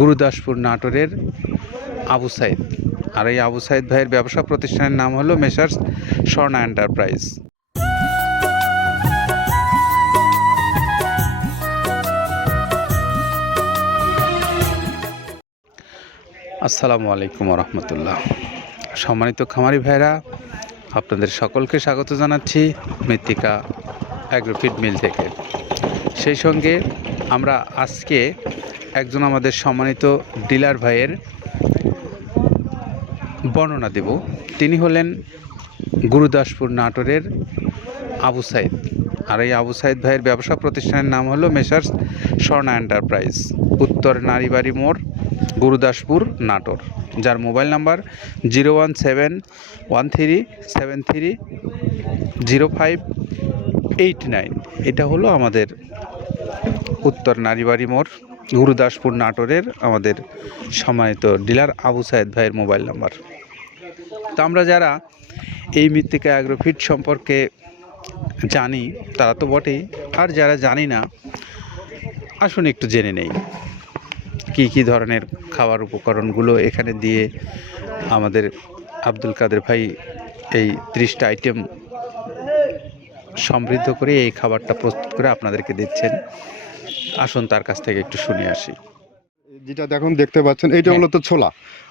গুরুদাসপুর নাটোরের আবু সাইদ। আর এই আবু সাইদ ভাইয়ের ব্যবসা প্রতিষ্ঠানের নাম হলো মেসার্স স্বর্ণা এন্টারপ্রাইজ। আসসালামু আলাইকুম রহমতুল্লাহ সম্মানিত খামারি ভাইরা আপনাদের সকলকে স্বাগত জানাচ্ছি মৃত্তিকা অ্যাগ্রোফিড মিল থেকে। সেই সঙ্গে আমরা আজকে একজন আমাদের সম্মানিত ডিলার ভাইয়ের বর্ণনা দেব। তিনি হলেন গুরুদাসপুর নাটোরের আবু সাইদ। আর এই আবু সাইদ ভাইয়ের ব্যবসা প্রতিষ্ঠানের নাম হলো মেসার্স স্বর্ণা এন্টারপ্রাইজ, উত্তর নারীবাড়ি মোড়, গুরুদাসপুর, নাটোর। যার mobile number zero one seven one three seven three zero five eight nine. এটা হলো আমাদের উত্তর নারীবাড়ি মোড়, গুরুদাসপুর নাটোরের আমাদের সম্মানিত ডিলার আবু সাইদ ভাইয়ের মোবাইল নাম্বার। তো আমরা যারা এই মৃত্তিকা অ্যাগ্রোফিট সম্পর্কে জানি, তারা তো বটেই। আর যারা জানি না, আসুন একটু জেনে নেই। কি কি ধরনের খাবার উপকরণগুলো এখানে দিয়ে আমাদের আব্দুল কাদের ভাই এই ত্রিশটা আইটেম সমৃদ্ধ করে এই খাবারটা প্রস্তুত করে আপনাদেরকে দিচ্ছেন। আসুন তার কাছ থেকে একটু শুনে আসি। যেটা দেখুন দেখতে পাচ্ছেন এটা হলো তো ছোলা।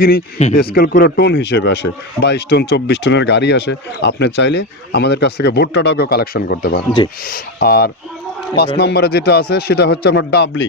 কিনি স্কেল করে টোন হিসেবে আসে। বাইশ টন চব্বিশ টনের গাড়ি আসে। আপনি চাইলে আমাদের কাছ থেকে ভুট্টাটাও কেউ কালেকশন করতে পারেন। জি। আর পাঁচ নম্বরে যেটা আছে সেটা হচ্ছে আপনার ডাবলি।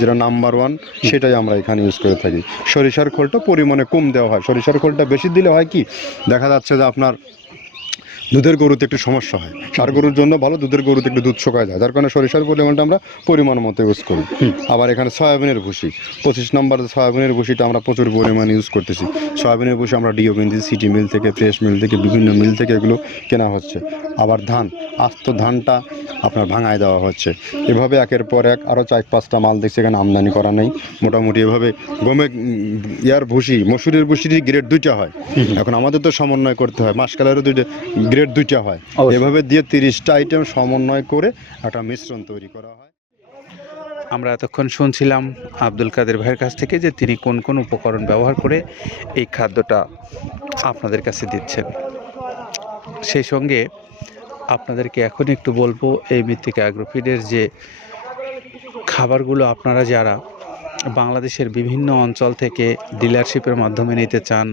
যেটা নাম্বার ওয়ান সেটাই আমরা এখানে ইউজ করে থাকি। সরিষার খোলটা পরিমাণে কম দেওয়া হয়। সরিষার খোলটা বেশি দিলে হয় কি দেখা যাচ্ছে যে আপনার দুধের গরুতে একটু সমস্যা হয়। সার গরুর জন্য ভালো দুধের গরুতে একটু দুধ শুকায় যায়। যার কারণে সরিষার পরিমাণটা আমরা পরিমাণ মতো ইউজ করি। আবার এখানে সয়াবিনের ভুসি। পঁচিশ নম্বর সয়াবিনের ভুসিটা আমরা প্রচুর পরিমাণে ইউজ করতেছি। সয়াবিনের ভুসি আমরা ডিও কিনছি সিটি মিল থেকে ফ্রেশ মিল থেকে বিভিন্ন মিল থেকে এগুলো কেনা হচ্ছে। আবার ধান আস্ত ধানটা আপনার ভাঙায় দেওয়া হচ্ছে। এভাবে একের পর এক আরও চার পাঁচটা মাল দেখছি এখানে আমদানি করা নেই। মোটামুটি এভাবে গমে ইয়ার ভুসি মসুরের ভুসির গ্রেড দুইটা হয়। এখন আমাদের তো সমন্বয় করতে হয় মাসকালেরও দুইটা গ্রেড দুইটা হয়। এভাবে দিয়ে তিরিশটা আইটেম সমন্বয় করে একটা মিশ্রণ তৈরি করা হয়। আমরা এতক্ষণ শুনছিলাম আব্দুল কাদের ভাইয়ের কাছ থেকে যে তিনি কোন কোন উপকরণ ব্যবহার করে এই খাদ্যটা আপনাদের কাছে দিচ্ছেন। সেই সঙ্গে আপনাদেরকে এখন একটু বলব এই মৃত্তিকা অ্যাগ্রোফিডের যে খাবারগুলো আপনারা যারা বাংলাদেশের বিভিন্ন অঞ্চল থেকে ডিলারশিপের মাধ্যমে নিতে চান,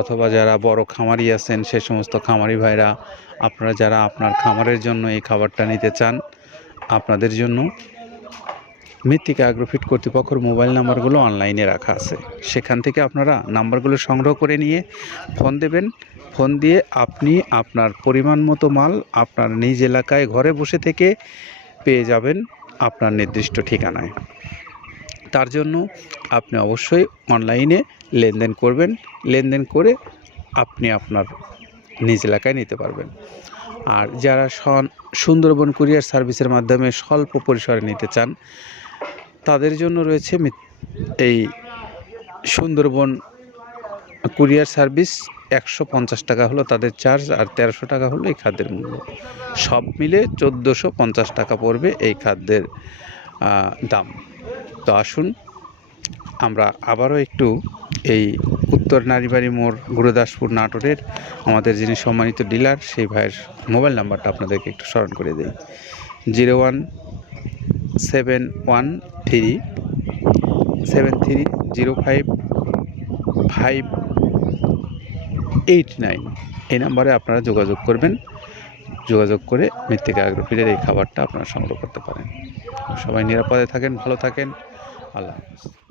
অথবা যারা বড় খামারি আছেন, সে সমস্ত খামারি ভাইরা, আপনারা যারা আপনার খামারের জন্য এই খাবারটা নিতে চান, আপনাদের জন্য মৃত্তিকা অ্যাগ্রোফিট কর্তৃপক্ষের মোবাইল নাম্বারগুলো অনলাইনে রাখা আছে। সেখান থেকে আপনারা নাম্বারগুলো সংগ্রহ করে নিয়ে ফোন দেবেন। ফোন দিয়ে আপনি আপনার পরিমাণ মতো মাল আপনার নিজ এলাকায় ঘরে বসে থেকে পেয়ে যাবেন আপনার নির্দিষ্ট ঠিকানায়। তার জন্য আপনি অবশ্যই অনলাইনে লেনদেন করবেন, লেনদেন করে আপনি আপনার নিজ এলাকায় নিতে পারবেন। আর যারা সন- সুন্দরবন কুরিয়ার সার্ভিসের মাধ্যমে স্বল্প পরিসরে নিতে চান, তাদের জন্য রয়েছে এই সুন্দরবন কুরিয়ার সার্ভিস একশো পঞ্চাশ টাকা হলো তাদের চার্জ আর তেরোশো টাকা হলো এই খাদ্যের মূল্য। সব মিলে চোদ্দোশো পঞ্চাশ টাকা পড়বে এই খাদ্যের দাম। তো আসুন, আমরা আবারও একটু এই উত্তর নারীবাড়ি মোড়, গুরুদাসপুর নাটোরের আমাদের যিনি সম্মানিত ডিলার, সেই ভাইয়ের মোবাইল নাম্বারটা আপনাদেরকে একটু স্মরণ করে দিই। Zero one seven one three, seven three zero five five eight nine এই নাম্বারে আপনারা যোগাযোগ করবেন। যোগাযোগ করে মৃত্তিকা আগ্রফিলের এই খাবারটা আপনারা সংগ্রহ করতে পারেন। সবাই নিরাপদে থাকেন, ভালো থাকেন। আল্লাহ হাফিজ।